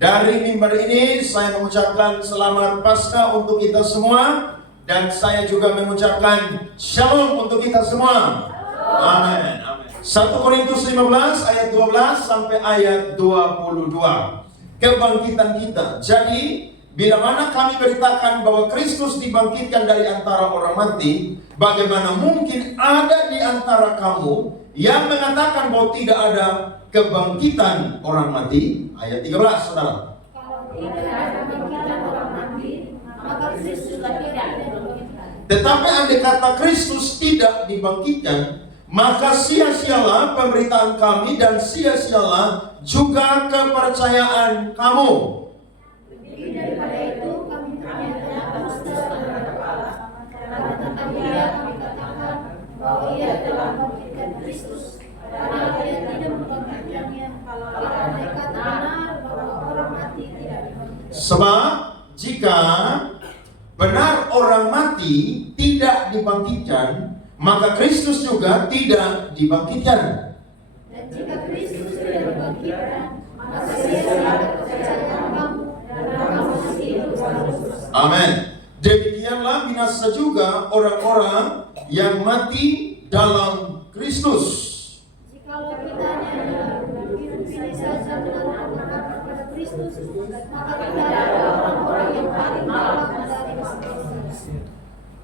Dari mimbar ini saya mengucapkan selamat Paskah untuk kita semua, dan saya juga mengucapkan Shalom untuk kita semua. Amin. 1 Korintus 15 ayat 12 sampai ayat 22. Kebangkitan kita. Jadi bila mana kami beritakan bahwa Kristus dibangkitkan dari antara orang mati, bagaimana mungkin ada di antara kamu yang mengatakan bahwa tidak ada kebangkitan orang mati? Ayat 13, saudara. Kalau tidak ada kebangkitan orang mati, maka Kristus juga tidak dibangkitkan. Tetapi andai kata Kristus tidak dibangkitkan, maka sia-sialah pemberitaan kami dan sia-sialah juga kepercayaan kamu. Lebih daripada itu, kami ternyata berdusta terhadap Allah, karena tentang Dia kami katakan bahwa Ia telah membangkitkan Kristus, padahal Ia tidak membangkitkannya. Kalau andai kata benar bahwa orang mati tidak dibangkitkan. Sebab jika benar orang mati tidak dibangkitkan, maka Kristus juga tidak dibangkitkan. Dan jika Kristus tidak dibangkitkan, maka sia-sia kepercayaan kamu, dan kamu masih hidup terus. Amin. Demikianlah binasa juga orang-orang yang mati dalam Kristus. Jikalau kita hanya pilih saja dengan amanat kepada Kristus, maka tidak ada orang-orang yang paling malang dari Kristus.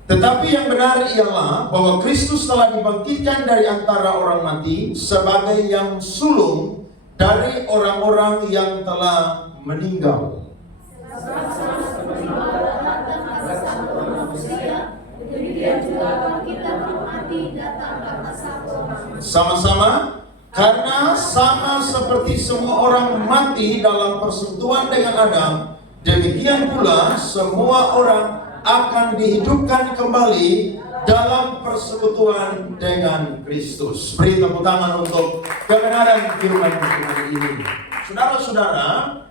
Tetapi yang benar ialah bahwa Kristus telah dibangkitkan dari antara orang mati sebagai yang sulung dari orang-orang yang telah meninggal. Sama-sama seperti Maha datang atas satu manusia, demikian juga bangkitan orang mati datang atas satu manusia. Sama-sama, karena sama seperti semua orang mati dalam persentuhan dengan Adam, demikian pula semua orang akan dihidupkan kembali dalam persekutuan dengan Kristus. Beri tepuk tangan untuk kebenaran firman ini. Saudara-saudara,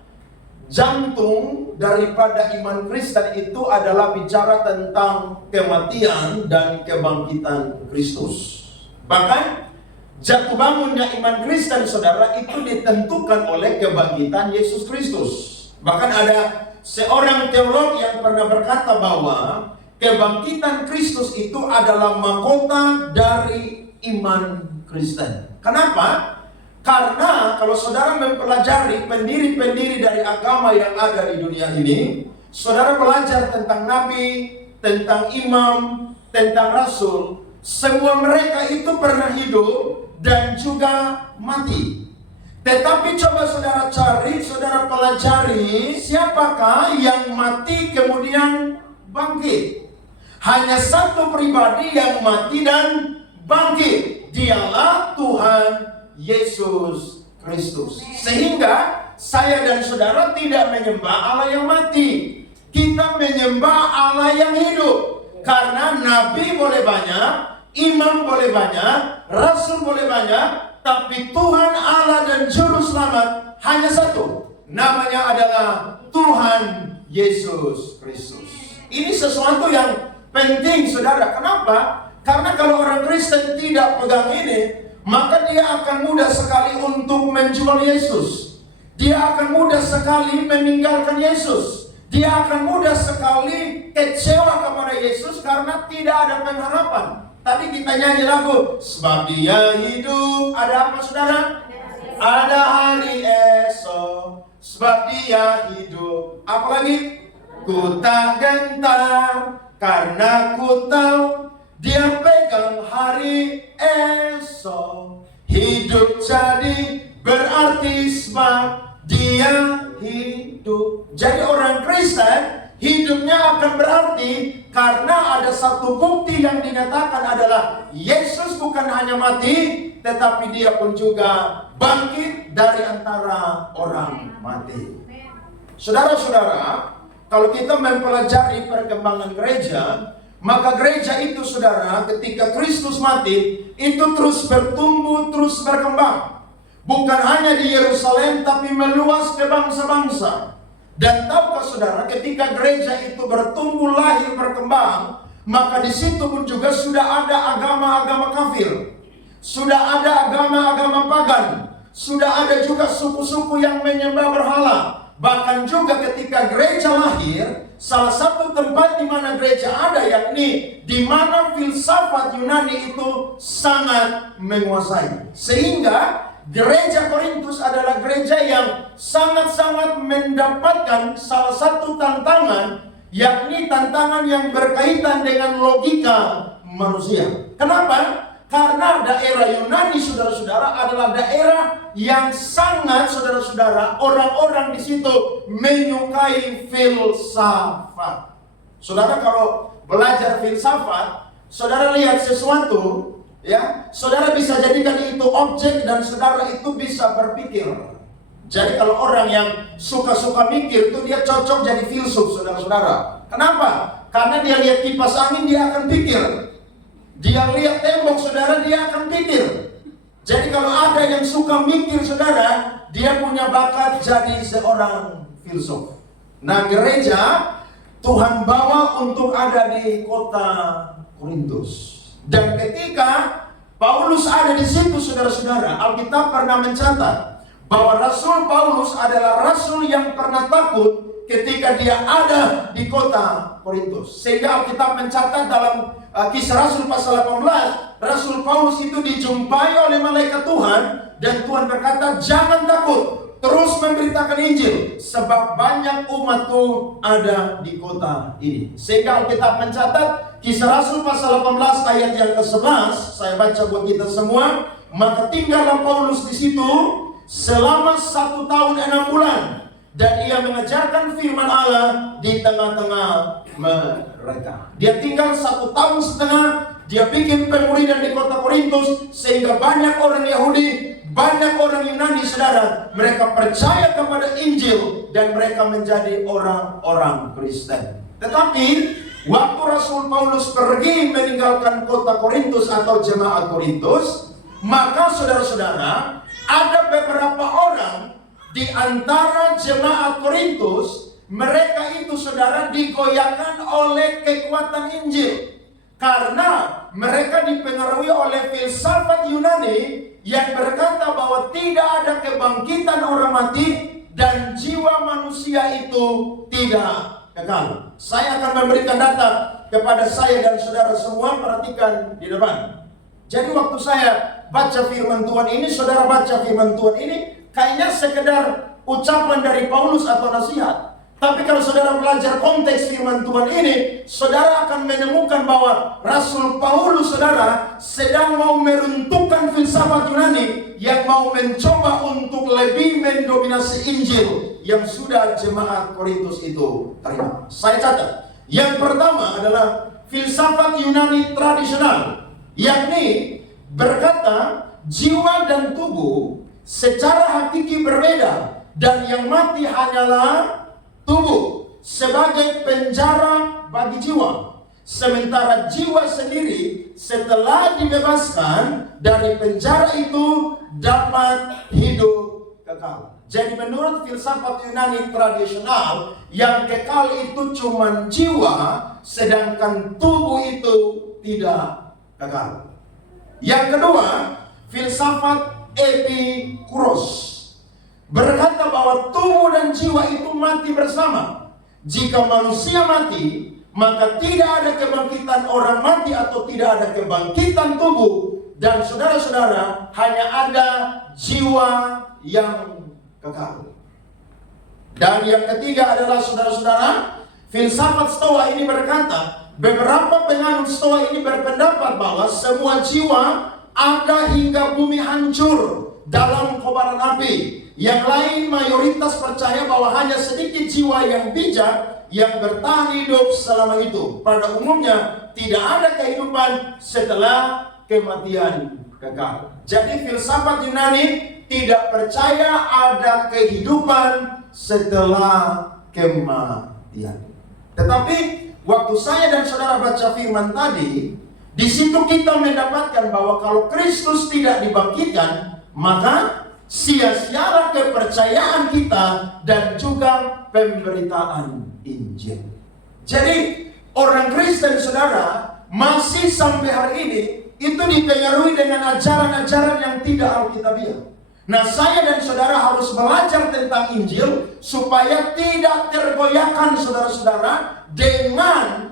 jantung daripada iman Kristen itu adalah bicara tentang kematian dan kebangkitan Kristus. Bahkan jatuh bangunnya iman Kristen, saudara, itu ditentukan oleh kebangkitan Yesus Kristus. Bahkan ada seorang teolog yang pernah berkata bahwa kebangkitan Kristus itu adalah mahkota dari iman Kristen. Kenapa? Karena kalau saudara mempelajari pendiri-pendiri dari agama yang ada di dunia ini, saudara belajar tentang nabi, tentang imam, tentang rasul, semua mereka itu pernah hidup dan juga mati. Tetapi coba saudara cari, saudara pelajari, siapakah yang mati kemudian bangkit? Hanya satu pribadi yang mati dan bangkit. Dialah Tuhan Yesus Kristus. Sehingga saya dan saudara tidak menyembah Allah yang mati. Kita menyembah Allah yang hidup. Karena nabi boleh banyak, imam boleh banyak, rasul boleh banyak, tapi Tuhan Allah dan Juru Selamat hanya satu. Namanya adalah Tuhan Yesus Kristus. Ini sesuatu yang penting, saudara. Kenapa? Karena kalau orang Kristen tidak pegang ini, maka dia akan mudah sekali untuk menjual Yesus. Dia akan mudah sekali meninggalkan Yesus. Dia akan mudah sekali kecewa kepada Yesus karena tidak ada pengharapan. Tadi kita nyanyi lagu, sebab Dia hidup. Ada apa, saudara? Ada hari esok. Sebab Dia hidup. Apa lagi? Ku tak gentar karena ku tahu Dia pegang hari esok. Hidup jadi berarti sebab Dia hidup. Jadi orang Kristen hidupnya akan berarti karena ada satu bukti yang dinyatakan adalah Yesus bukan hanya mati, tetapi Dia pun juga bangkit dari antara orang mati. Saudara-saudara, kalau kita mempelajari perkembangan gereja, maka gereja itu, saudara, ketika Kristus mati, itu terus bertumbuh, terus berkembang. Bukan hanya di Yerusalem, tapi meluas ke bangsa-bangsa. Dan tahukah saudara, ketika gereja itu bertumbuh, lahir, berkembang, maka di situ pun juga sudah ada agama-agama kafir. Sudah ada agama-agama pagan. Sudah ada juga suku-suku yang menyembah berhala. bahkan juga ketika gereja lahir, salah satu tempat di mana gereja ada, yakni di mana filsafat Yunani itu sangat menguasai. Sehingga gereja Korintus adalah gereja yang sangat-sangat mendapatkan salah satu tantangan, yakni tantangan yang berkaitan dengan logika manusia. Kenapa? Karena daerah Yunani, saudara-saudara, adalah daerah yang sangat, saudara-saudara, orang-orang di situ menyukai filsafat. Saudara kalau belajar filsafat, saudara lihat sesuatu, ya, saudara bisa jadikan itu objek dan saudara itu bisa berpikir. Jadi kalau orang yang suka-suka mikir itu dia cocok jadi filsuf, saudara-saudara. Kenapa? Karena dia lihat kipas angin, dia akan pikir. Dia lihat tembok, saudara, dia akan pikir. Jadi kalau ada yang suka mikir, saudara, dia punya bakat jadi seorang filsuf. Nah, gereja Tuhan bawa untuk ada di kota Korintus. Dan ketika Paulus ada di situ, saudara-saudara, Alkitab pernah mencatat bahwa Rasul Paulus adalah rasul yang pernah takut ketika dia ada di kota Korintus. Sehingga Alkitab mencatat dalam Kisah Rasul pasal 18, Rasul Paulus itu dijumpai oleh malaikat Tuhan dan Tuhan berkata, jangan takut, terus memberitakan Injil, sebab banyak umatku ada di kota ini. Sehingga Alkitab mencatat Kisah Rasul pasal 18 ayat yang ke-11, saya baca buat kita semua. Maka tinggallah Paulus di situ selama 1 tahun 6 bulan, dan ia mengajarkan firman Allah di tengah-tengah mereka. Dia tinggal 1,5 tahun, dia bikin pemuridan di kota Korintus, sehingga banyak orang Yahudi, banyak orang Yunani, saudara, mereka percaya kepada Injil dan mereka menjadi orang-orang Kristen. Tetapi waktu Rasul Paulus pergi meninggalkan kota Korintus atau jemaat Korintus, maka saudara-saudara, ada beberapa orang di antara jemaat Korintus, mereka itu, saudara, digoyahkan oleh kekuatan Injil. Karena mereka dipengaruhi oleh filsafat Yunani yang berkata bahwa tidak ada kebangkitan orang mati dan jiwa manusia itu tidak kekal. Saya akan memberikan data kepada saya dan saudara semua, perhatikan di depan. Jadi waktu saya baca firman Tuhan ini, saudara baca firman Tuhan ini, kayaknya sekedar ucapan dari Paulus atau nasihat. Tapi kalau saudara belajar konteks firman Tuhan ini, saudara akan menemukan bahwa Rasul Paulus, saudara, sedang mau meruntuhkan filsafat Yunani yang mau mencoba untuk lebih mendominasi Injil yang sudah jemaat Korintus itu terima. Saya catat, yang pertama adalah filsafat Yunani tradisional, yakni berkata jiwa dan tubuh secara hakiki berbeda, dan yang mati hanyalah tubuh sebagai penjara bagi jiwa. Sementara jiwa sendiri setelah dibebaskan dari penjara itu dapat hidup kekal. Jadi menurut filsafat Yunani tradisional, yang kekal itu cuma jiwa, sedangkan tubuh itu tidak kekal. Yang kedua, filsafat Epikuros berkata bahwa tubuh dan jiwa itu mati bersama. Jika manusia mati, maka tidak ada kebangkitan orang mati atau tidak ada kebangkitan tubuh. Dan saudara-saudara, hanya ada jiwa yang kekal. Dan yang ketiga adalah, saudara-saudara, filsafat Stoa ini berkata, beberapa penganut Stoa ini berpendapat bahwa semua jiwa ada hingga bumi hancur dalam kobaran api. Yang lain mayoritas percaya bahwa hanya sedikit jiwa yang bijak yang bertahan hidup selama itu. Pada umumnya tidak ada kehidupan setelah kematian kekal. Jadi filsafat Yunani tidak percaya ada kehidupan setelah kematian. Tetapi waktu saya dan saudara baca firman tadi, di situ kita mendapatkan bahwa kalau Kristus tidak dibangkitkan, maka sia-sialah kepercayaan kita dan juga pemberitaan Injil. Jadi orang Kristen, saudara, masih sampai hari ini itu dipengaruhi dengan ajaran-ajaran yang tidak alkitabiah. Nah, saya dan saudara harus belajar tentang Injil supaya tidak tergoyahkan saudara-saudara dengan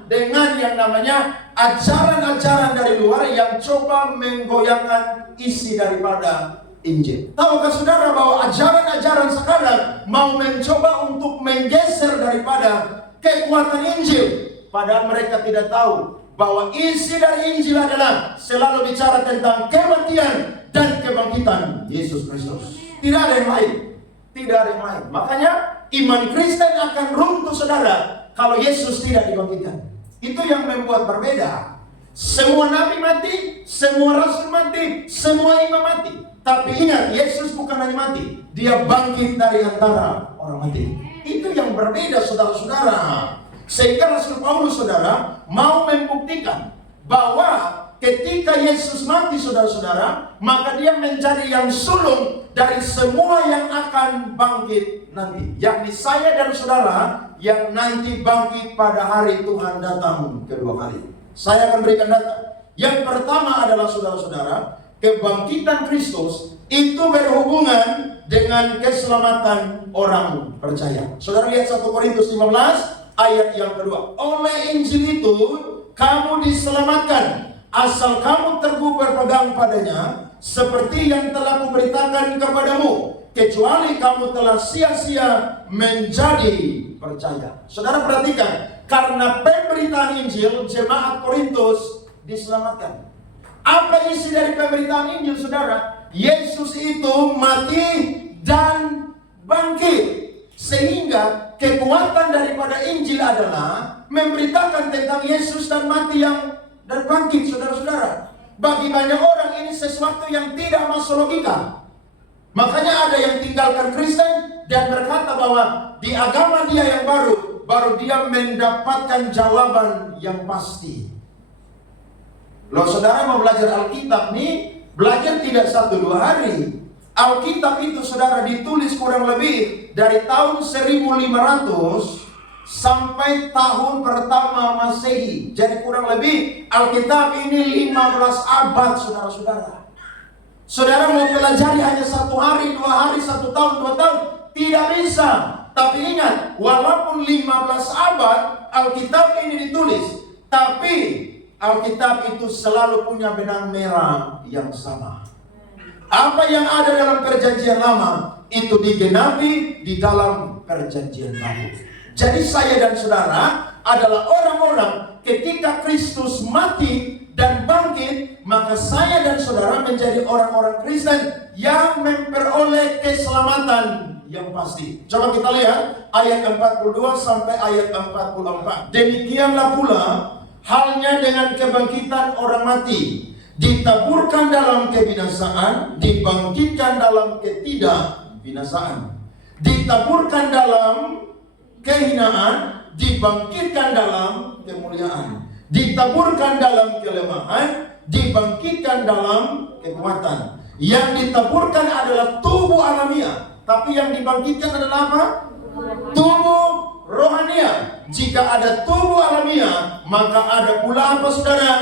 yang namanya ajaran-ajaran dari luar yang coba menggoyahkan isi daripada Injil. Tahukah saudara bahwa ajaran-ajaran sekarang mau mencoba untuk menggeser daripada kekuatan Injil, padahal mereka tidak tahu bahwa isi dari Injil adalah selalu bicara tentang kematian dan kebangkitan Yesus Kristus. Tidak ada yang lain. Tidak ada yang lain. Makanya iman Kristen akan runtuh saudara kalau Yesus tidak dibangkitkan. Itu yang membuat berbeda. Semua nabi mati, semua rasul mati, semua imam mati. Tapi ingat, Yesus bukan hanya mati, dia bangkit dari antara orang mati. Itu yang berbeda saudara-saudara. Sehingga Rasul Paulus saudara mau membuktikan bahwa ketika Yesus mati saudara-saudara, maka dia menjadi yang sulung dari semua yang akan bangkit nanti. Yakni saya dan saudara yang nanti bangkit pada hari Tuhan datang kedua kali. Saya akan berikan data. Yang pertama adalah saudara-saudara, kebangkitan Kristus itu berhubungan dengan keselamatan orang percaya. Saudara lihat 1 Korintus 15 ayat yang kedua. Oleh Injil itu kamu diselamatkan asal kamu teguh berpegang padanya, seperti yang telah kuberitakan kepadamu, kecuali kamu telah sia-sia menjadi percaya. Saudara perhatikan, karena pemberitaan Injil jemaat Korintus diselamatkan. Apa isi dari pemberitaan Injil saudara? Yesus itu mati dan bangkit. Sehingga kekuatan daripada Injil adalah memberitakan tentang Yesus dan mati dan bangkit saudara-saudara. Bagi banyak orang ini sesuatu yang tidak masuk logika. Makanya ada yang tinggalkan Kristen dan berkata bahwa di agama dia yang baru dia mendapatkan jawaban yang pasti. Loh saudara mau belajar Alkitab nih, belajar tidak 1-2 hari. Alkitab itu saudara ditulis kurang lebih dari tahun 1500 sampai tahun pertama Masehi. Jadi kurang lebih Alkitab ini 15 abad saudara-saudara. Saudara mau pelajari hanya 1 hari, 2 hari, 1 tahun, 2 tahun, tidak bisa. Tapi ingat, walaupun 15 abad Alkitab ini ditulis, tapi Alkitab itu selalu punya benang merah yang sama. Apa yang ada dalam perjanjian lama itu digenapi di dalam perjanjian baru. Jadi saya dan saudara adalah orang-orang ketika Kristus mati dan bangkit, maka saya dan saudara menjadi orang-orang Kristen yang memperoleh keselamatan yang pasti. Coba kita lihat ayat 42 sampai ayat 44. Demikianlah pula halnya dengan kebangkitan orang mati. Ditaburkan dalam kebinasaan, dibangkitkan dalam ketidakbinasaan. Ditaburkan dalam kehinaan, dibangkitkan dalam kemuliaan. Ditaburkan dalam kelemahan, dibangkitkan dalam kekuatan. Yang ditaburkan adalah tubuh alamiah, tapi yang dibangkitkan adalah apa? Tubuh rohania. Jika ada tubuh alamiah, maka ada pula apa saudara?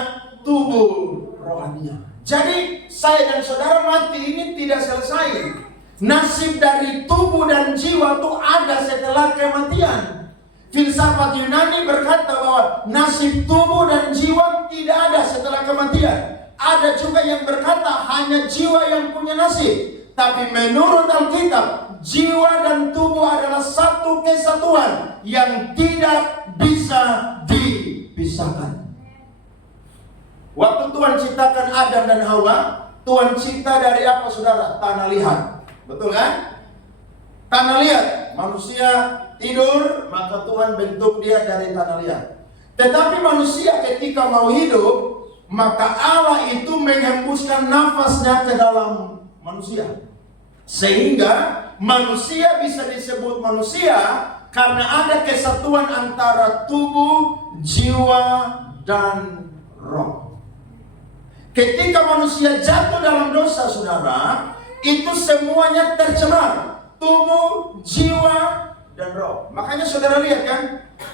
Tubuh rohania. Jadi saya dan saudara mati ini tidak selesai. Nasib dari tubuh dan jiwa itu ada setelah kematian. Filsafat Yunani berkata bahwa nasib tubuh dan jiwa tidak ada setelah kematian. Ada juga yang berkata hanya jiwa yang punya nasib. Tapi menurut Alkitab, jiwa dan tubuh adalah satu kesatuan yang tidak bisa dipisahkan. Waktu Tuhan ciptakan Adam dan Hawa, Tuhan cipta dari apa saudara? Tanah liat. Betul kan? Tanah liat. Manusia tidur, maka Tuhan bentuk dia dari tanah liat. Tetapi manusia ketika mau hidup, maka Allah itu menghembuskan nafasnya ke dalam manusia. Sehingga manusia bisa disebut manusia karena ada kesatuan antara tubuh, jiwa, dan roh. Ketika manusia jatuh dalam dosa saudara, itu semuanya tercemar. Tubuh, jiwa, dan roh. Makanya saudara lihat kan,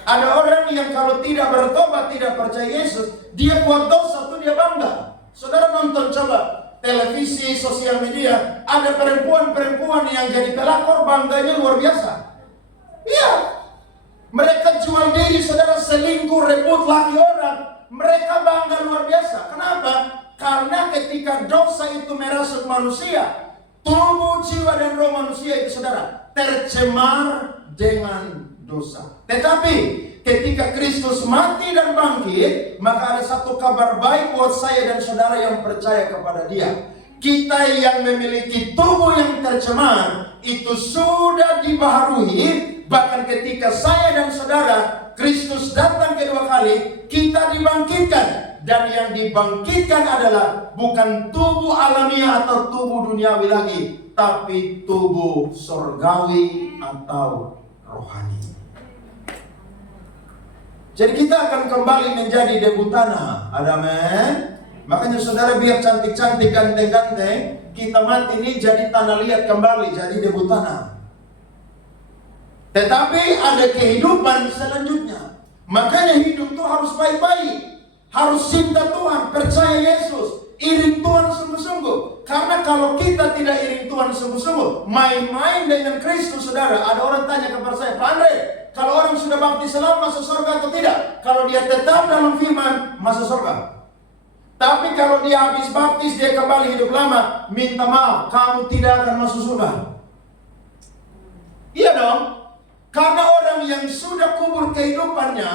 ada orang yang kalau tidak bertobat, tidak percaya Yesus, dia buat dosa itu dia bangga. Saudara nonton coba televisi, sosial media, ada perempuan-perempuan yang jadi pelakor, bangganya luar biasa. Iya, mereka jual diri, saudara, selingkuh, rebut laki orang, mereka bangga luar biasa. Kenapa? Karena ketika dosa itu merasuk manusia, tubuh, jiwa, dan roh manusia itu, saudara, tercemar dengan dosa. Tetapi ketika Kristus mati dan bangkit, maka ada satu kabar baik buat saya dan saudara yang percaya kepada Dia. Kita yang memiliki tubuh yang tercemar itu sudah dibaharui. Bahkan ketika saya dan saudara Kristus datang kedua kali, kita dibangkitkan. Dan yang dibangkitkan adalah bukan tubuh alamiah atau tubuh duniawi lagi, tapi tubuh surgawi atau rohani. Jadi kita akan kembali menjadi debu tanah. Ada amin? Makanya saudara, biar cantik-cantik, ganteng-ganteng, kita mati ini jadi tanah liat kembali, jadi debu tanah. Tetapi ada kehidupan selanjutnya. Makanya hidup itu harus baik-baik, harus cinta Tuhan, percaya Yesus, iring Tuhan sungguh-sungguh. Karena kalau kita tidak iring Tuhan sungguh-sungguh, main-main dengan Kristus, saudara. Ada orang tanya kepada saya, Pak Andre, kalau orang sudah baptis selamat masuk surga atau tidak? Kalau dia tetap dalam firman, masuk surga. Tapi kalau dia habis baptis, dia kembali hidup lama, minta maaf, kamu tidak akan masuk surga. Iya dong. Karena orang yang sudah kubur kehidupannya,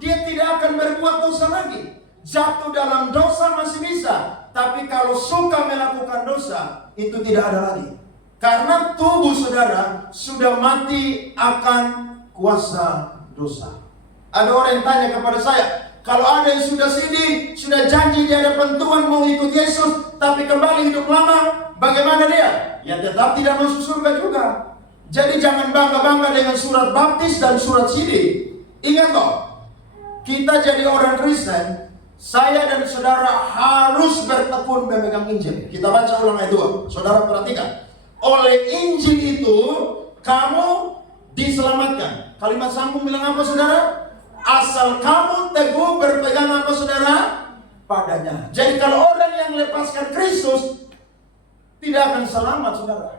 dia tidak akan berbuat dosa lagi. Jatuh dalam dosa masih bisa, tapi kalau suka melakukan dosa, itu tidak ada lagi. Karena tubuh saudara sudah mati akan kuasa dosa. Ada orang yang tanya kepada saya, kalau ada yang sudah sini, sudah janji di hadapan Tuhan mau ikut Yesus, tapi kembali hidup lama, bagaimana dia? Ya tetap tidak masuk surga juga. Jadi jangan bangga-bangga dengan surat baptis dan surat CD. Ingat loh, kita jadi orang Kristen, saya dan saudara harus bertekun memegang Injil. Kita baca ulang ayat 2. Saudara perhatikan. Oleh Injil itu kamu diselamatkan. Kalimat sambung bilang apa, saudara? Asal kamu teguh berpegang apa, saudara? Padanya. Jadi kalau orang yang lepaskan Kristus tidak akan selamat, saudara.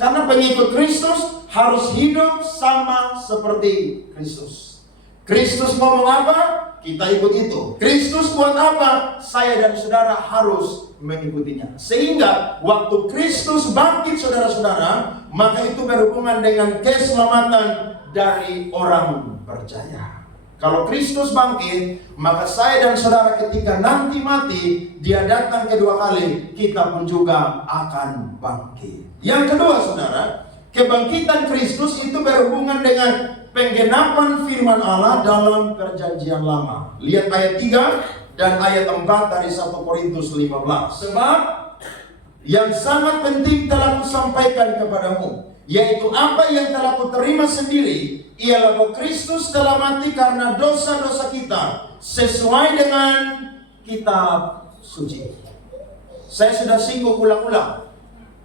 Karena pengikut Kristus harus hidup sama seperti Kristus. Kristus ngomong apa? Kita ikut itu. Kristus buat apa? Saya dan saudara harus mengikutinya. Sehingga waktu Kristus bangkit, saudara-saudara, maka itu berhubungan dengan keselamatan dari orang percaya. Kalau Kristus bangkit, maka saya dan saudara ketika nanti mati, Dia datang kedua kali, kita pun juga akan bangkit. Yang kedua, saudara, kebangkitan Kristus itu berhubungan dengan penggenapan firman Allah dalam perjanjian lama. Lihat ayat 3 dan ayat 4 dari 1 Korintus 15. Sebab yang sangat penting telah kusampaikan kepadamu, yaitu apa yang telah kuterima sendiri, ialah bahwa Kristus telah mati karena dosa-dosa kita sesuai dengan kitab suci. Saya sudah singgung ulang-ulang.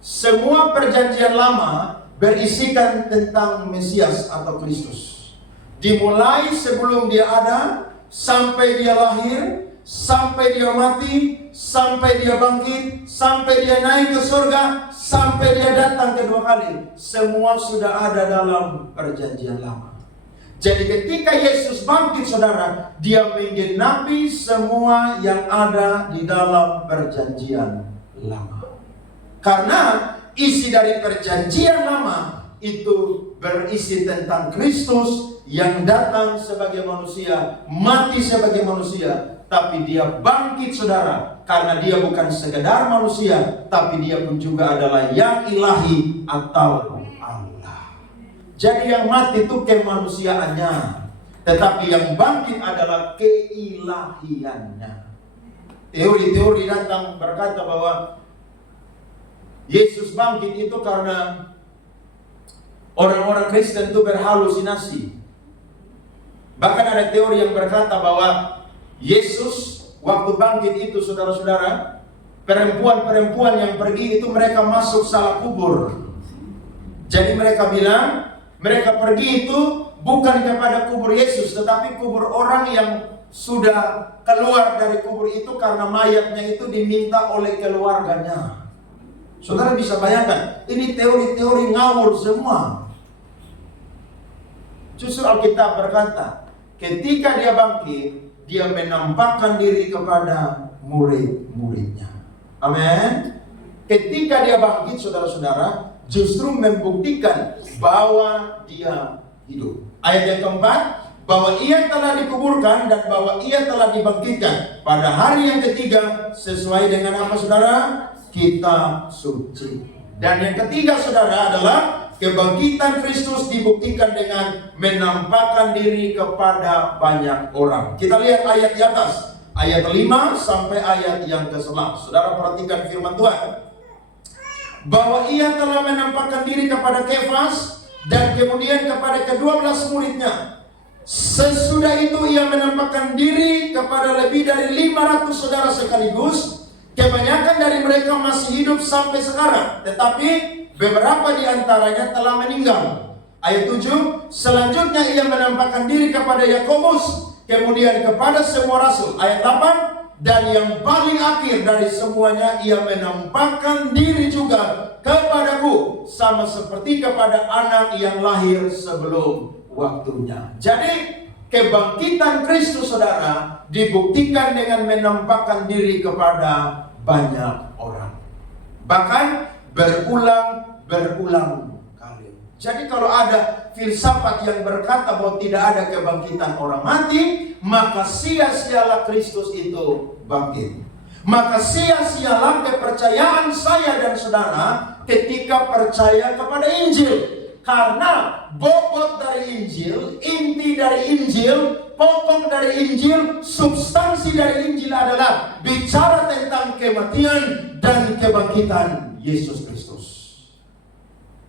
Semua perjanjian lama berisikan tentang Mesias atau Kristus. Dimulai sebelum Dia ada, sampai Dia lahir, sampai Dia mati, sampai Dia bangkit, sampai Dia naik ke surga, sampai Dia datang kedua kali. Semua sudah ada dalam perjanjian lama. Jadi ketika Yesus bangkit, saudara, Dia menggenapi semua yang ada di dalam perjanjian lama. Karena isi dari perjanjian lama itu berisi tentang Kristus yang datang sebagai manusia, mati sebagai manusia, tapi Dia bangkit, saudara, karena Dia bukan sekedar manusia, tapi Dia pun juga adalah yang ilahi atau Allah. Jadi yang mati itu kemanusiaannya, tetapi yang bangkit adalah keilahiannya. Teori-teori datang berkata bahwa Yesus bangkit itu karena orang-orang Kristen itu berhalusinasi. Bahkan ada teori yang berkata bahwa Yesus waktu bangkit itu, saudara-saudara, perempuan-perempuan yang pergi itu mereka masuk salah kubur. Jadi mereka bilang, mereka pergi itu bukan kepada kubur Yesus, tetapi kubur orang yang sudah keluar dari kubur itu karena mayatnya itu diminta oleh keluarganya. Saudara bisa bayangkan, ini teori-teori ngawur semua. Justru Alkitab berkata, ketika dia bangkit, dia menampakkan diri kepada murid-muridnya. Amin. Ketika dia bangkit, saudara-saudara, justru membuktikan bahwa dia hidup. Ayat yang keempat, bahwa ia telah dikuburkan dan bahwa ia telah dibangkitkan pada hari yang ketiga sesuai dengan apa, saudara? Kitab suci. Dan yang ketiga, saudara, adalah kebangkitan Kristus dibuktikan dengan menampakkan diri kepada banyak orang. Kita lihat ayat di atas, ayat 5 sampai ayat yang ke-11. Saudara perhatikan firman Tuhan. Bahwa ia telah menampakkan diri kepada Kefas dan kemudian kepada ke-12 muridnya. Sesudah itu ia menampakkan diri kepada lebih dari 500 saudara sekaligus. Kebanyakan dari mereka masih hidup sampai sekarang, tetapi beberapa di antaranya telah meninggal. Ayat 7, selanjutnya ia menampakkan diri kepada Yakobus, kemudian kepada semua rasul. Ayat 8, dan yang paling akhir dari semuanya ia menampakkan diri juga kepadaku, sama seperti kepada anak yang lahir sebelum waktunya. Jadi kebangkitan Kristus, saudara, dibuktikan dengan menampakkan diri kepada banyak orang, bahkan berulang kali. Jadi kalau ada filsafat yang berkata bahwa tidak ada kebangkitan orang mati, maka sia-sialah Kristus itu bangkit. Maka sia-sialah kepercayaan saya dan saudara ketika percaya kepada Injil. Karena bobot dari Injil, inti dari Injil, pokok dari Injil, substansi dari Injil adalah bicara tentang kematian dan kebangkitan Yesus Kristus.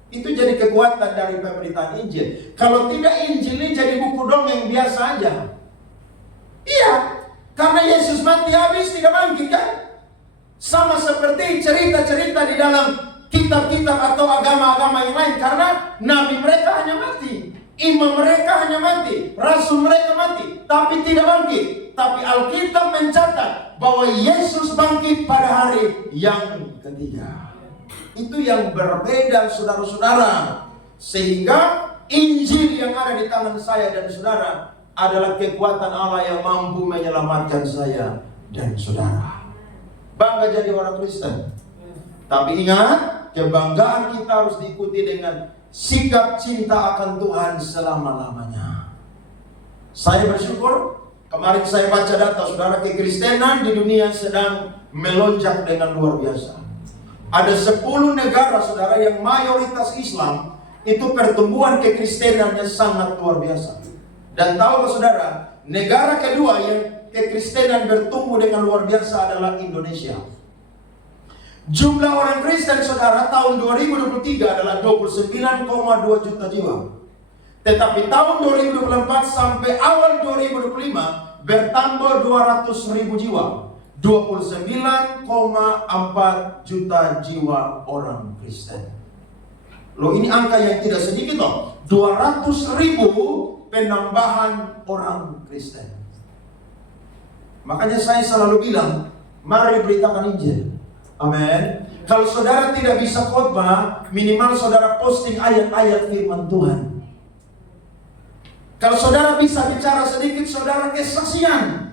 Itu jadi kekuatan dari pemberitaan Injil. Kalau tidak, Injil ini jadi buku dongeng biasa aja. Iya, karena Yesus mati habis tidak bangkit kan? Sama seperti cerita-cerita di dalam kitab-kitab atau agama-agama yang lain, karena nabi mereka hanya mati, imam mereka hanya mati, rasul mereka mati, tapi tidak bangkit. Tapi Alkitab mencatat bahwa Yesus bangkit pada hari yang ketiga. Itu yang berbeda, saudara-saudara. Sehingga Injil yang ada di tangan saya dan saudara adalah kekuatan Allah yang mampu menyelamatkan saya dan saudara. Bangga jadi orang Kristen. Tapi ingat, kebanggaan kita harus diikuti dengan sikap cinta akan Tuhan selama-lamanya. Saya bersyukur, kemarin saya baca data, saudara, kekristenan di dunia sedang melonjak dengan luar biasa. Ada 10 negara, saudara, yang mayoritas Islam, itu pertumbuhan kekristenannya sangat luar biasa. Dan tahukah saudara, negara kedua yang kekristenan bertumbuh dengan luar biasa adalah Indonesia. Jumlah orang Kristen, saudara, tahun 2023 adalah 29,2 juta jiwa. Tetapi tahun 2024 sampai awal 2025 bertambah 200.000 jiwa. 29,4 juta jiwa orang Kristen. Loh, ini angka yang tidak sedikit loh. 200.000 penambahan orang Kristen. Makanya saya selalu bilang, mari beritakan Injil. Amin. Kalau saudara tidak bisa khotbah, minimal saudara posting ayat-ayat firman Tuhan. Kalau saudara bisa bicara sedikit, saudara kesaksian.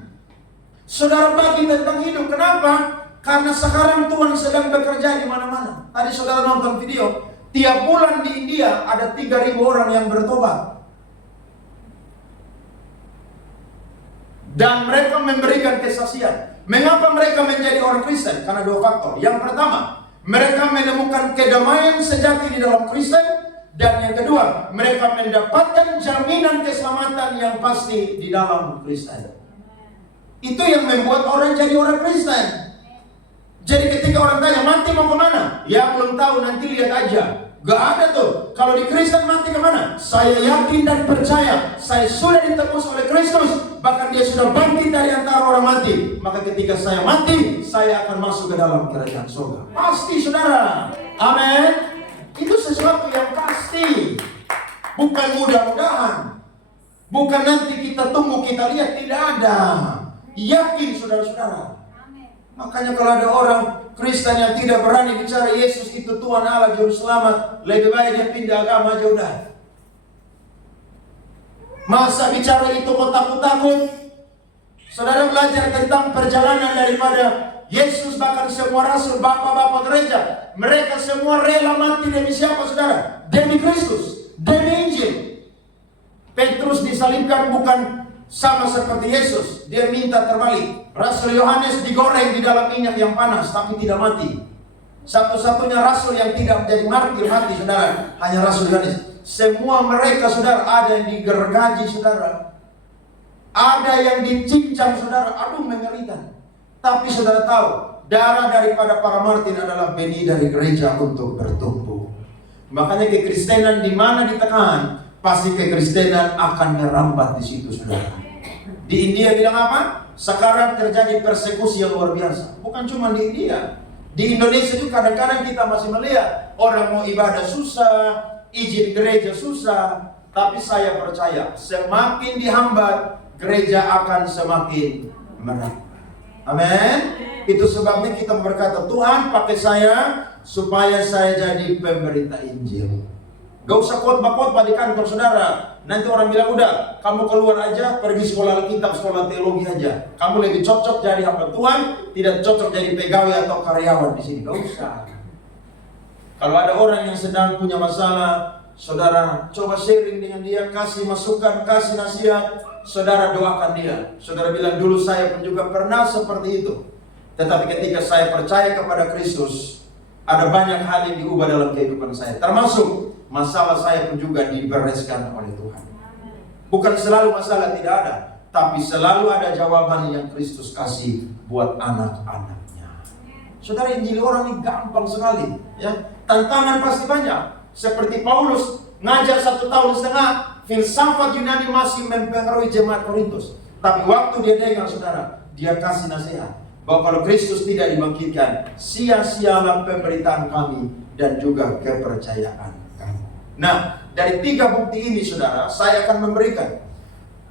Saudara bagi tentang hidup. Kenapa? Karena sekarang Tuhan sedang bekerja di mana-mana. Tadi saudara nonton video, tiap bulan di India ada 3.000 orang yang bertobat. Dan mereka memberikan kesaksian. Mengapa mereka menjadi orang Kristen? Karena 2 faktor. Yang pertama, mereka menemukan kedamaian sejati di dalam Kristen. Dan yang kedua, mereka mendapatkan jaminan keselamatan yang pasti di dalam Kristen. Itu yang membuat orang jadi orang Kristen. Jadi ketika orang tanya, mati mau kemana? Ya belum tahu, nanti lihat aja. Gak ada tuh. Kalau di Kristen mati kemana? Saya yakin dan percaya, saya sudah ditebus oleh Kristus. Bahkan dia sudah bangkit dari antara orang mati. Maka ketika saya mati, saya akan masuk ke dalam kerajaan surga. Pasti, saudara. Amin. Itu sesuatu yang pasti. Bukan mudah-mudahan. Bukan nanti kita tunggu, kita lihat, tidak ada. Yakin saudara-saudara. Makanya kalau ada orang Kristen yang tidak berani bicara Yesus itu Tuhan Allah Juru Selamat, lebih baik dia pindah agama aja udah. Masa bicara itu kok takut-takut? Saudara belajar tentang perjalanan daripada Yesus, bahkan semua rasul, bapak-bapak gereja, mereka semua rela mati demi siapa saudara? Demi Kristus, demi Injil. Petrus disalibkan bukan sama seperti Yesus, dia minta terbalik. Rasul Yohanes digoreng di dalam minyak yang panas tapi tidak mati. Satu-satunya rasul yang tidak menjadi martir mati saudara, hanya Rasul Yohanes. Semua mereka saudara, ada yang digergaji saudara, ada yang dicincang saudara, aduh mengerikan. Tapi saudara tahu, darah daripada para martir adalah benih dari gereja untuk bertumbuh. Makanya kekristenan di mana ditekan, pasti kekristenan akan merambat di situ saudara. Di India bilang apa? Sekarang terjadi persekusi yang luar biasa. Bukan cuma di India, di Indonesia juga kadang-kadang kita masih melihat orang mau ibadah susah, izin gereja susah. Tapi saya percaya semakin dihambat, gereja akan semakin merambat. Amin. Itu sebabnya kita berkata, Tuhan pakai saya supaya saya jadi pemberita Injil. Gak usah khotbah-khotbah di kantor saudara. Nanti orang bilang, udah kamu keluar aja, pergi sekolah Alkitab, sekolah teologi aja. Kamu lebih cocok jadi hamba Tuhan, tidak cocok jadi pegawai atau karyawan di sini. Gak usah. Kalau ada orang yang sedang punya masalah, saudara coba sharing dengan dia, kasih masukan, kasih nasihat. Saudara doakan dia. Saudara bilang, dulu saya pun juga pernah seperti itu. Tetapi ketika saya percaya kepada Kristus, ada banyak hal yang diubah dalam kehidupan saya. Termasuk masalah saya pun juga dibereskan oleh Tuhan. Bukan selalu masalah tidak ada, tapi selalu ada jawaban yang Kristus kasih buat anak-anaknya. Saudara, Injil orang ini gampang sekali, ya. Tantangan pasti banyak. Seperti Paulus ngajar 1,5 tahun, filsafat Yunani masih mempengaruhi jemaat Korintus. Tapi waktu dia dengar saudara, dia kasih nasihat bahwa kalau Kristus tidak dibangkitkan, sia-sialah pemberitaan kami dan juga kepercayaan kami. Nah, dari 3 bukti ini saudara, saya akan memberikan.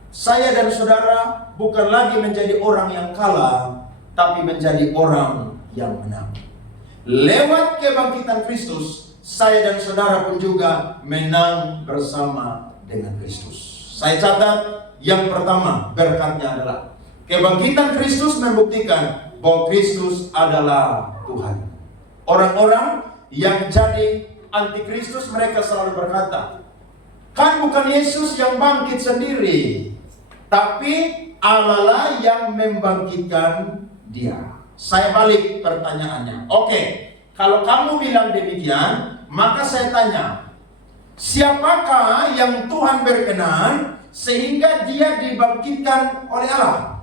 Saya dan saudara bukan lagi menjadi orang yang kalah, tapi menjadi orang yang menang. Lewat kebangkitan Kristus, saya dan saudara pun juga menang bersama dengan Kristus. Saya catat, yang pertama berkatnya adalah kebangkitan Kristus membuktikan bahwa Kristus adalah Tuhan. Orang-orang yang jadi antikristus mereka selalu berkata, kan bukan Yesus yang bangkit sendiri, tapi Allah lah yang membangkitkan dia. Saya balik pertanyaannya. Oke, kalau kamu bilang demikian, maka saya tanya, siapakah yang Tuhan berkenan sehingga dia dibangkitkan oleh Allah?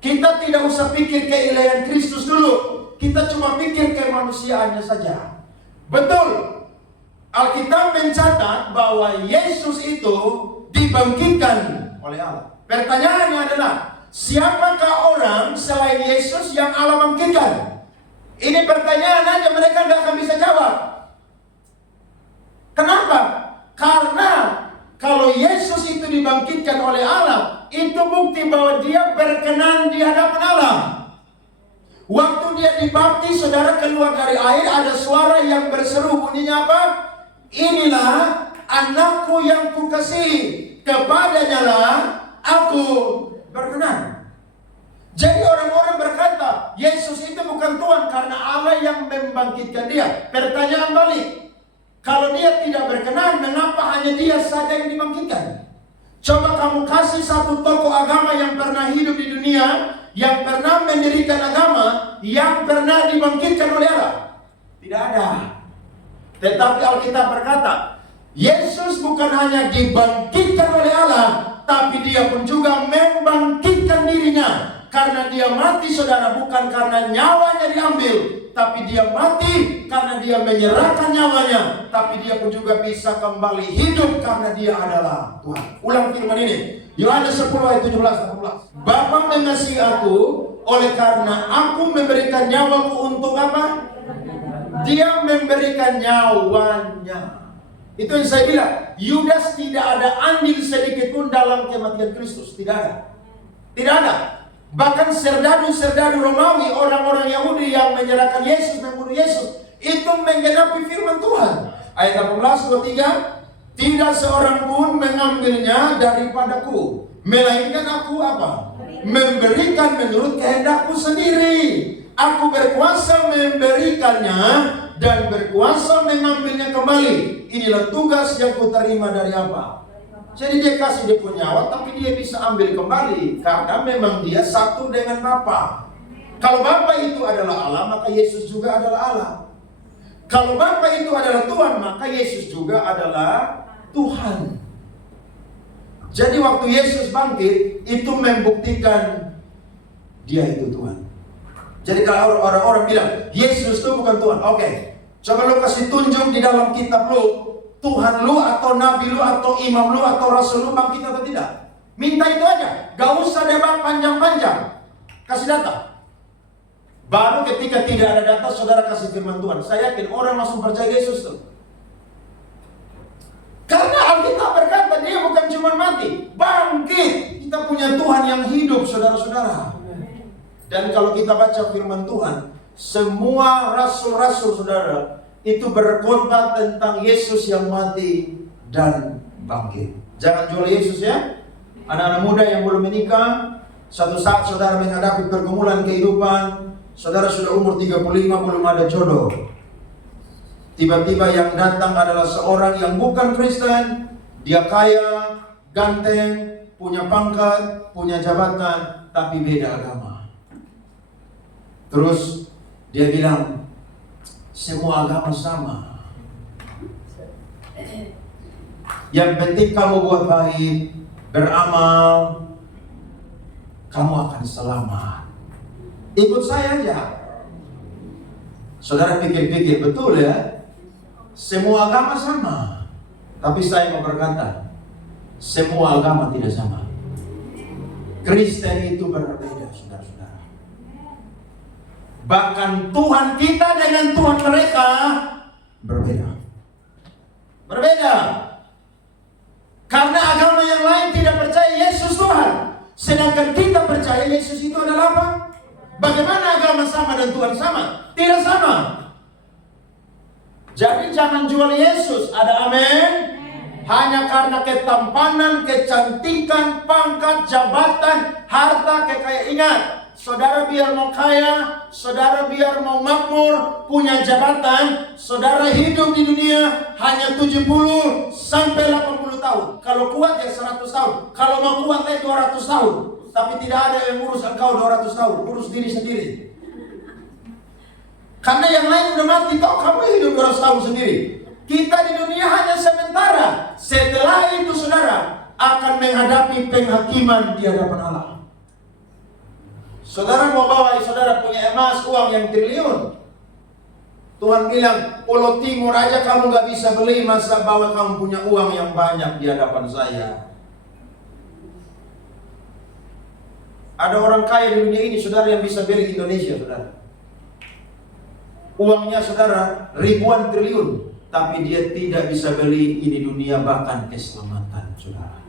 Kita tidak usah pikir keilahian Kristus dulu, kita cuma pikir kemanusiaannya saja. Betul, Alkitab mencatat bahwa Yesus itu dibangkitkan oleh Allah. Pertanyaannya adalah, siapakah orang selain Yesus yang Allah bangkitkan? Ini pertanyaan aja, mereka nggak akan bisa jawab. Kenapa? Karena kalau Yesus itu dibangkitkan oleh Allah, itu bukti bahwa dia berkenan di hadapan Allah. Waktu dia dibaptis, saudara keluar dari air, ada suara yang berseru, bunyinya apa? Inilah anakku yang kukasihi, kepadanya lah aku berkenan. Jadi orang-orang berkata, Yesus itu bukan Tuhan karena Allah yang membangkitkan dia. Pertanyaan balik, kalau dia tidak berkenan, mengapa hanya dia saja yang dibangkitkan? Coba kamu kasih satu tokoh agama yang pernah hidup di dunia, yang pernah mendirikan agama, yang pernah dibangkitkan oleh Allah. Tidak ada. Tetapi Alkitab berkata, Yesus bukan hanya dibangkitkan oleh Allah, tapi dia pun juga membangkitkan dirinya. Karena dia mati saudara, bukan karena nyawanya diambil, tapi dia mati karena dia menyerahkan nyawanya. Tapi dia pun juga bisa kembali hidup karena dia adalah Tuhan. Ulang firman ini, Yohanes 10 ayat 17-18. Bapa mengasihi aku oleh karena aku memberikan nyawaku untuk apa? Dia memberikan nyawanya. Itu yang saya bilang, Yudas tidak ada andil sedikit pun dalam kematian Kristus. Tidak ada. Tidak ada. Bahkan serdadu-serdadu Romawi, orang-orang Yahudi yang menyerahkan Yesus, membunuh Yesus, itu menggenapi firman Tuhan. Ayat 18:23, tidak seorang pun mengambilnya daripadaku, melainkan aku apa? Memberikan menurut kehendakku sendiri. Aku berkuasa memberikannya dan berkuasa mengambilnya kembali. Inilah tugas yang kuterima dari apa? Jadi dia kasih dia punya nyawa, tapi dia bisa ambil kembali karena memang dia satu dengan Bapa. Kalau Bapa itu adalah Allah, maka Yesus juga adalah Allah. Kalau Bapa itu adalah Tuhan, maka Yesus juga adalah Tuhan. Jadi waktu Yesus bangkit, itu membuktikan dia itu Tuhan. Jadi kalau orang-orang bilang Yesus itu bukan Tuhan, oke, coba lu kasih tunjuk di dalam kitab lu, Tuhan lu atau Nabi lu atau imam lu atau rasul lu bangkit atau tidak. Minta itu aja, gak usah debat panjang-panjang. Kasih data. Baru ketika tidak ada data, saudara kasih firman Tuhan. Saya yakin orang langsung percaya Yesus tuh. Karena Alkitab berkata dia bukan cuma mati, bangkit. Kita punya Tuhan yang hidup, saudara-saudara. Dan kalau kita baca firman Tuhan, semua rasul-rasul saudara itu berkhotbah tentang Yesus yang mati dan bangkit. Jangan jual Yesus ya. Anak-anak muda yang belum menikah, satu saat saudara menghadapi pergumulan kehidupan, saudara sudah umur 35 belum ada jodoh. Tiba-tiba yang datang adalah seorang yang bukan Kristen, dia kaya, ganteng, punya pangkat, punya jabatan, tapi beda agama. Terus dia bilang, semua agama sama. Yang penting kamu buat baik, beramal, kamu akan selamat. Ikut saya aja. Saudara pikir-pikir, betul ya? Semua agama sama. Tapi saya mau berkata, semua agama tidak sama. Kristen itu berbeda, saudara-saudara. Bahkan Tuhan kita dengan Tuhan mereka berbeda. Berbeda. Karena agama yang lain tidak percaya Yesus Tuhan. Sedangkan kita percaya Yesus itu adalah apa? Bagaimana agama sama dan Tuhan sama? Tidak sama. Jadi jangan jual Yesus. Ada amin? Hanya karena ketampanan, kecantikan, pangkat, jabatan, harta, kekayaan. Ingat, saudara biar mau kaya, saudara biar mau makmur, punya jabatan, saudara hidup di dunia hanya 70 sampai 80 tahun. Kalau kuat ya 100 tahun. Kalau mau kuat ya 200 tahun. Tapi tidak ada yang ngurus engkau 200 tahun. Urus diri sendiri. Karena yang lain udah mati, kok kamu hidup 200 tahun sendiri. Kita di dunia hanya sementara. Setelah itu saudara akan menghadapi penghakiman di hadapan Allah. Saudara mau bawa, saudara punya emas, uang yang triliun. Tuhan bilang, Pulau Timur aja kamu gak bisa beli, masa bawa kamu punya uang yang banyak di hadapan saya. Ada orang kaya di dunia ini, saudara, yang bisa beli Indonesia, saudara. Uangnya, saudara, ribuan triliun. Tapi dia tidak bisa beli ini dunia, bahkan keselamatan, saudara.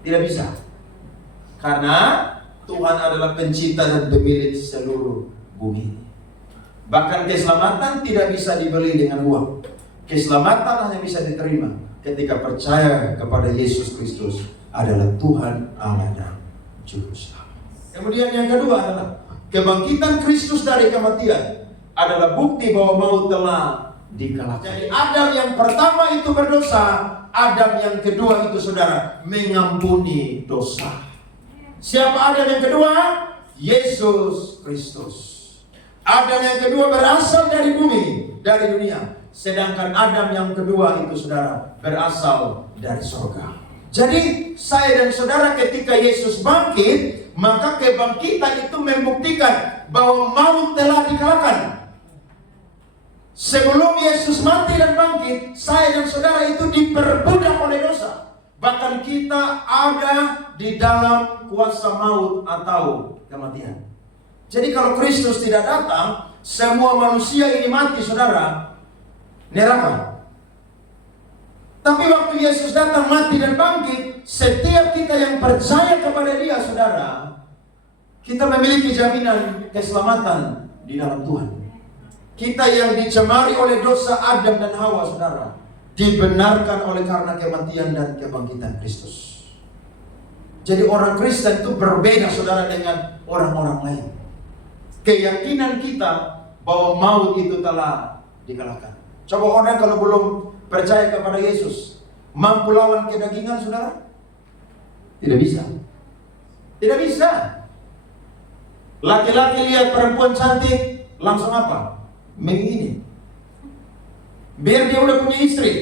Tidak bisa. Karena Tuhan adalah pencipta dan pemilik seluruh bumi. Bahkan keselamatan tidak bisa dibeli dengan uang. Keselamatan hanya bisa diterima ketika percaya kepada Yesus Kristus adalah Tuhan Allah dan Juru Selamat. Kemudian yang kedua adalah kebangkitan Kristus dari kematian adalah bukti bahwa maut telah dikalahkan. Jadi Adam yang pertama itu berdosa, Adam yang kedua itu saudara mengampuni dosa. Siapa Adam yang kedua? Yesus Kristus. Adam yang kedua berasal dari bumi, dari dunia. Sedangkan Adam yang kedua itu saudara berasal dari surga. Jadi saya dan saudara ketika Yesus bangkit, maka kebangkitan itu membuktikan bahwa maut telah dikalahkan. Sebelum Yesus mati dan bangkit, saya dan saudara itu diperbudak oleh dosa. Bahkan kita ada di dalam kuasa maut atau kematian. Jadi kalau Kristus tidak datang, semua manusia ini mati, saudara, neraka. Tapi waktu Yesus datang, mati dan bangkit, setiap kita yang percaya kepada Dia, saudara, kita memiliki jaminan keselamatan di dalam Tuhan. Kita yang dicemari oleh dosa Adam dan Hawa, saudara, dibenarkan oleh karena kematian dan kebangkitan Kristus. Jadi orang Kristen itu berbeda, saudara, dengan orang-orang lain. Keyakinan kita bahwa maut itu telah dikalahkan. Coba orang kalau belum percaya kepada Yesus, mampu lawan kedagingan, saudara? Tidak bisa. Tidak bisa. Laki-laki lihat perempuan cantik, langsung apa? Mengingini. Biar dia udah punya istri.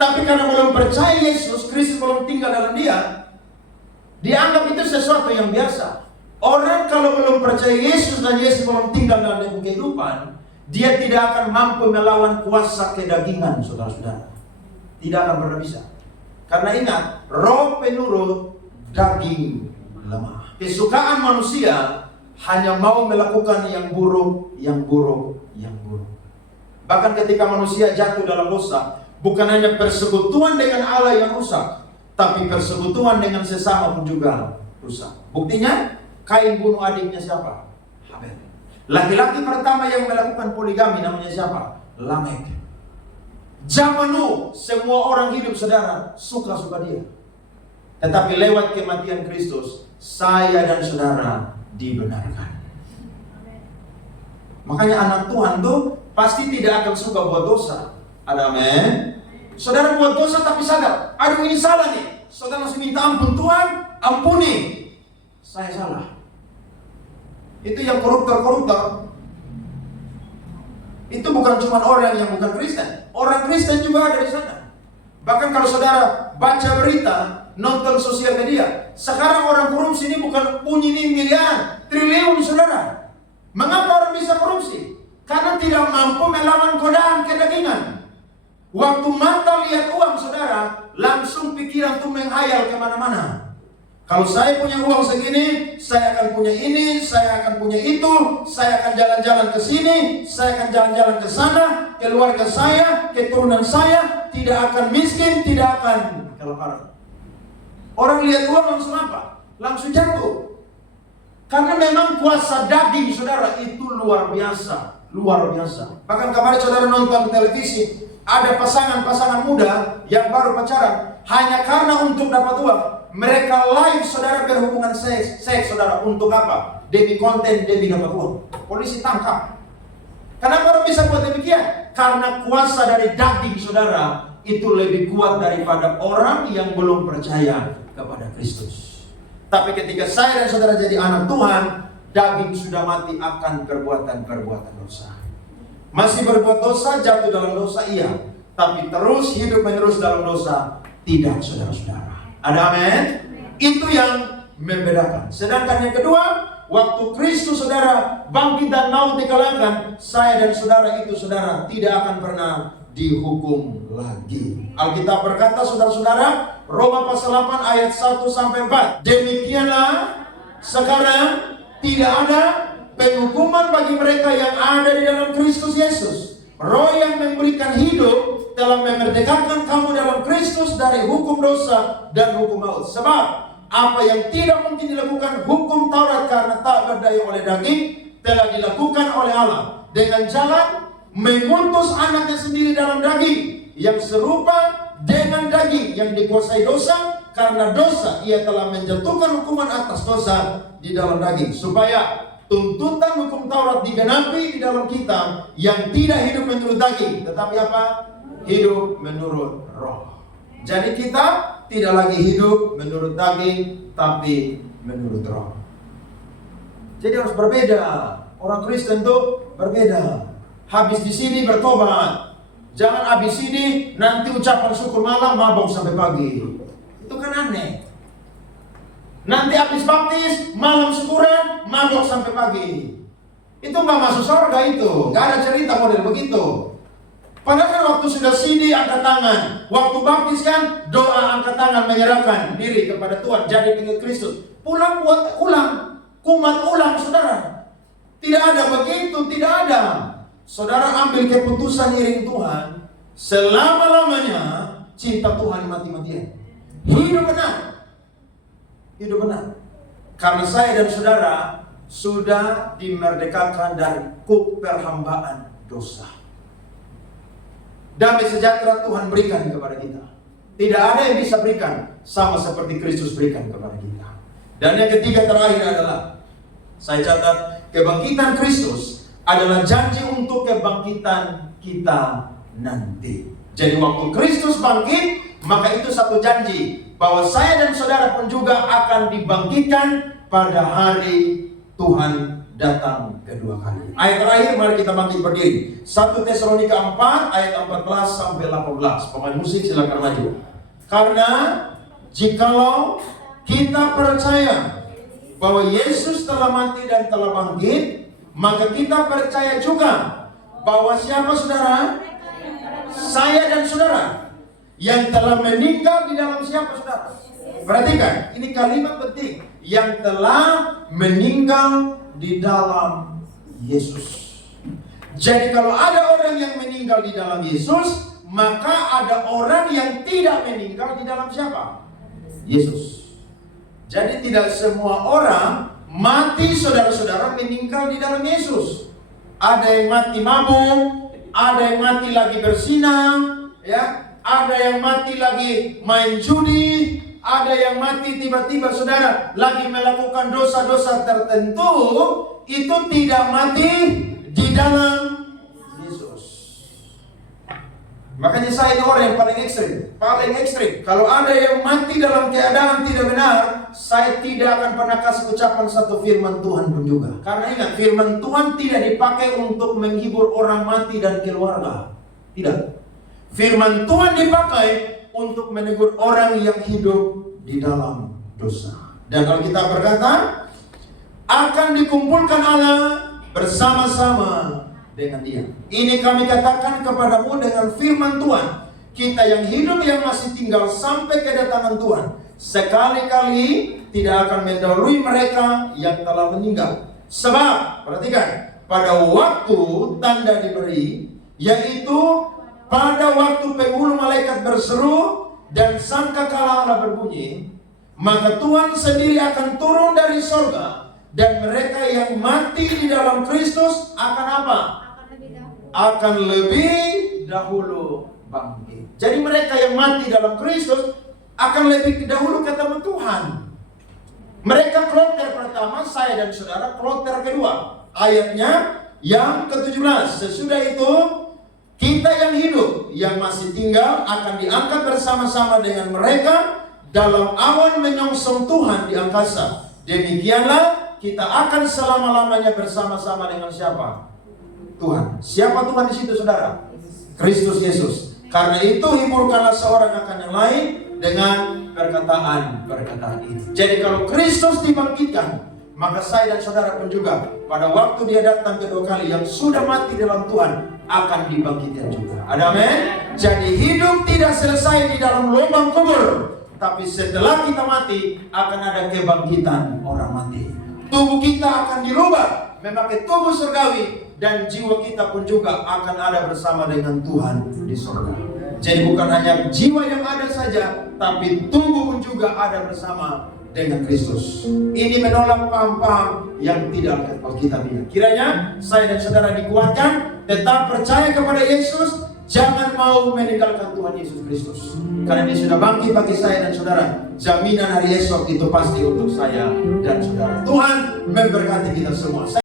Tapi karena belum percaya Yesus, Kristus belum tinggal dalam dia, dianggap itu sesuatu yang biasa. Orang kalau belum percaya Yesus dan Yesus belum tinggal dalam kehidupan, dia tidak akan mampu melawan kuasa kedagingan, saudara-saudara. Tidak akan pernah bisa. Karena ingat, roh penurut, daging lemah. Kesukaan manusia hanya mau melakukan yang buruk, yang buruk, yang buruk. Bahkan ketika manusia jatuh dalam dosa, bukan hanya persekutuan dengan Allah yang rusak, tapi persekutuan dengan sesama pun juga rusak. Buktinya, Kain bunuh adiknya siapa? Habel. Laki-laki pertama yang melakukan poligami namanya siapa? Lamek. Zaman Nuh, semua orang hidup, saudara, suka-suka dia. Tetapi lewat kematian Kristus, saya dan saudara dibenarkan. Makanya anak Tuhan tuh pasti tidak akan suka buat dosa. Ada amin? Saudara buat dosa tapi sadar, aduh ini salah nih. Saudara langsung minta ampun, Tuhan ampuni, saya salah. Itu yang koruptor. Itu bukan cuma orang yang bukan Kristen. Orang Kristen juga ada di sana. Bahkan kalau saudara baca berita, nonton sosial media, sekarang orang korupsi ini bukan punya miliaran, triliun, saudara. Mengapa orang bisa korupsi? Karena tidak mampu melawan godaan kedagingan. Waktu mata lihat uang, saudara, langsung pikiran tuh menghayal kemana-mana. Kalau saya punya uang segini, saya akan punya ini, saya akan punya itu, saya akan jalan-jalan ke sini, saya akan jalan-jalan ke sana, keluarga saya, keturunan saya tidak akan miskin, tidak akan kelaparan. Orang lihat uang langsung apa? Langsung jatuh. Karena memang kuasa daging, saudara, itu luar biasa, luar biasa. Bahkan kemarin saudara nonton televisi, ada pasangan-pasangan muda yang baru pacaran, hanya karena untuk dapat uang. Mereka live, saudara, berhubungan seks, saudara, untuk apa? Demi konten, demi dapat uang. Polisi tangkap. Kenapa orang bisa buat demikian? Karena kuasa dari daging, saudara, itu lebih kuat daripada orang yang belum percaya kepada Kristus. Tapi ketika saya dan saudara jadi anak Tuhan, daging sudah mati akan perbuatan-perbuatan dosa. Masih berbuat dosa, jatuh dalam dosa, iya. Tapi terus hidup menerus dalam dosa, tidak, saudara-saudara. Ada amin? Itu yang membedakan. Sedangkan yang kedua, waktu Kristus, saudara, bangkit dan maut dikalahkan, saya dan saudara itu, saudara, tidak akan pernah dihukum lagi. Alkitab berkata, saudara-saudara, Roma pasal 8 ayat 1-4. Demikianlah sekarang tidak ada penghukuman bagi mereka yang ada di dalam Kristus Yesus. Roh yang memberikan hidup telah memerdekakan kamu dalam Kristus dari hukum dosa dan hukum maut. Sebab apa yang tidak mungkin dilakukan hukum Taurat karena tak berdaya oleh daging, telah dilakukan oleh Allah dengan jalan mengutus anaknya sendiri dalam daging, yang serupa dengan daging yang dikuasai dosa. Karena dosa ia telah menjatuhkan hukuman atas dosa di dalam daging, supaya tuntutan hukum Taurat digenapi di dalam kita yang tidak hidup menurut daging, tetapi apa? Hidup menurut roh. Jadi kita tidak lagi hidup menurut daging, tapi menurut roh. Jadi harus berbeda. Orang Kristen itu berbeda. Habis di sini bertobat. Jangan habis ini nanti ucapan syukur malam, mabok sampai pagi. Itu kan aneh. Nanti habis baptis, malam syukuran, mabok sampai pagi. Itu nggak masuk surga itu. Nggak ada cerita model begitu. Padahal kan waktu sudah sini angkat tangan, waktu baptis kan doa angkat tangan menyerahkan diri kepada Tuhan, jadi pengikut Kristus. Pulang buat ulang, kumat ulang, saudara. Tidak ada begitu, tidak ada. Saudara ambil keputusan iring Tuhan selama-lamanya, cinta Tuhan mati-matian. Hidup benar. Hidup benar. Karena saya dan saudara sudah dimerdekakan dari kuk perhambaan dosa. Damai sejahtera Tuhan berikan kepada kita. Tidak ada yang bisa berikan sama seperti Kristus berikan kepada kita. Dan yang ketiga terakhir adalah, saya catat, kebangkitan Kristus adalah janji untuk kebangkitan kita nanti. Jadi waktu Kristus bangkit, maka itu satu janji bahwa saya dan saudara pun juga akan dibangkitkan pada hari Tuhan datang kedua kali. Ayat terakhir, mari kita bangkit berdiri. 1 Tesalonika 4 ayat 14 sampai 18. Pemain musik silakan maju. Karena jikalau kita percaya bahwa Yesus telah mati dan telah bangkit, maka kita percaya juga bahwa siapa saudara? Saya dan saudara yang telah meninggal di dalam siapa saudara? Perhatikan, ini kalimat penting. Yang telah meninggal di dalam Yesus. Jadi kalau ada orang yang meninggal di dalam Yesus, maka ada orang yang tidak meninggal di dalam siapa? Yesus. Jadi tidak semua orang mati saudara-saudara meninggal di dalam Yesus. Ada yang mati mabuk, ada yang mati lagi bersinang, ya, ada yang mati lagi main judi, ada yang mati tiba-tiba saudara lagi melakukan dosa-dosa tertentu, itu tidak mati di dalam Yesus. Makanya saya ini orang yang paling ekstrim. Kalau ada yang mati dalam keadaan tidak benar, saya tidak akan pernah kasih ucapan satu firman Tuhan pun juga. Karena ingat, firman Tuhan tidak dipakai untuk menghibur orang mati dan keluarga. Tidak. Firman Tuhan dipakai untuk menegur orang yang hidup di dalam dosa. Dan kalau kita berkata, akan dikumpulkan Allah bersama-sama dengan Dia. Ini kami katakan kepadamu dengan firman Tuhan. Kita yang hidup yang masih tinggal sampai kedatangan Tuhan, sekali-kali tidak akan mendahului mereka yang telah meninggal. Sebab, perhatikan, pada waktu tanda diberi, yaitu pada waktu penghulu malaikat berseru dan sangkakala Allah berbunyi, maka Tuhan sendiri akan turun dari sorga, dan mereka yang mati di dalam Kristus akan apa? Akan lebih dahulu bangkit. Jadi mereka yang mati dalam Kristus akan lebih dahulu ketemu Tuhan. Mereka kloter pertama, saya dan saudara kloter kedua. Ayatnya yang ke-17. Sesudah itu kita yang hidup, yang masih tinggal akan diangkat bersama-sama dengan mereka dalam awan menyongsong Tuhan di angkasa. Demikianlah kita akan selama-lamanya bersama-sama dengan siapa? Tuhan. Siapa Tuhan di situ saudara? Kristus Yesus. Karena itu hiburkanlah seorang akan yang lain dengan perkataan ini. Jadi kalau Kristus dibangkitkan, maka saya dan saudara pun juga pada waktu Dia datang kedua kali, yang sudah mati dalam Tuhan akan dibangkitkan juga. Ada amin? Jadi hidup tidak selesai di dalam lubang kubur, tapi setelah kita mati akan ada kebangkitan orang mati. Tubuh kita akan dirubah memakai tubuh surgawi, dan jiwa kita pun juga akan ada bersama dengan Tuhan di surga. Jadi bukan hanya jiwa yang ada saja, tapi tubuh pun juga ada bersama dengan Kristus. Ini menolak paham-paham yang tidak Alkitab. Kiranya saya dan saudara dikuatkan, tetap percaya kepada Yesus, jangan mau meninggalkan Tuhan Yesus Kristus. Karena Dia sudah bangkit bagi saya dan saudara. Jaminan hari esok itu pasti untuk saya dan saudara. Tuhan memberkati kita semua.